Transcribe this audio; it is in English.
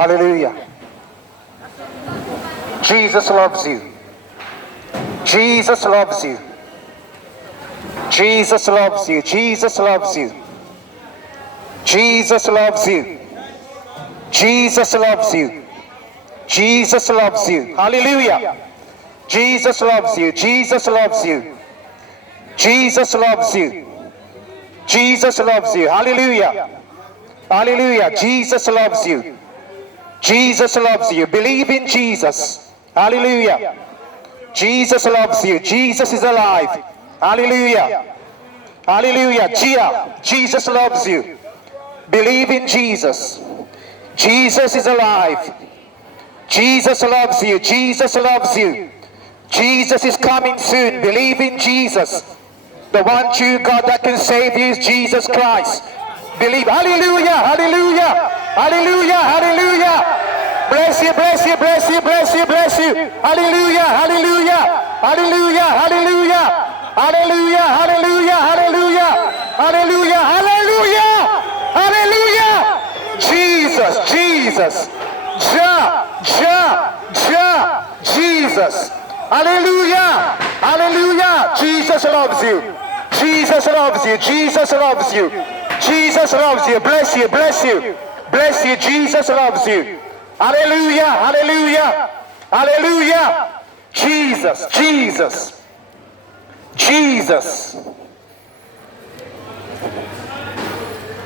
Hallelujah. Jesus loves you. Jesus loves you. Jesus loves you. Jesus loves you. Jesus loves you. Jesus loves you. Jesus loves you. Hallelujah. Jesus loves you. Jesus loves you. Jesus loves you. Jesus loves you. Hallelujah. Hallelujah. Jesus loves you. Jesus loves you. Believe in Jesus. Hallelujah. Jesus loves you. Jesus is alive. Hallelujah. Hallelujah. Jesus loves you. Believe in Jesus. Jesus is alive. Jesus loves you. Jesus loves you. Jesus is coming soon. Believe in Jesus. The one true God that can save you is Jesus Christ. Believe. Hallelujah. Hallelujah. Hallelujah. Hallelujah. Bless you, bless you, bless you, bless you, bless you. Hallelujah. Hallelujah. Hallelujah. Hallelujah. Hallelujah. Hallelujah. Hallelujah. Hallelujah. Hallelujah. Hallelujah. Jesus. Jesus. Jesus. Hallelujah. Hallelujah. Jesus loves you. Jesus loves you. Jesus loves you. Jesus loves you. Bless you. Bless you. Bless you. Jesus loves you. Hallelujah. Hallelujah. Hallelujah. Jesus. Jesus. Jesus.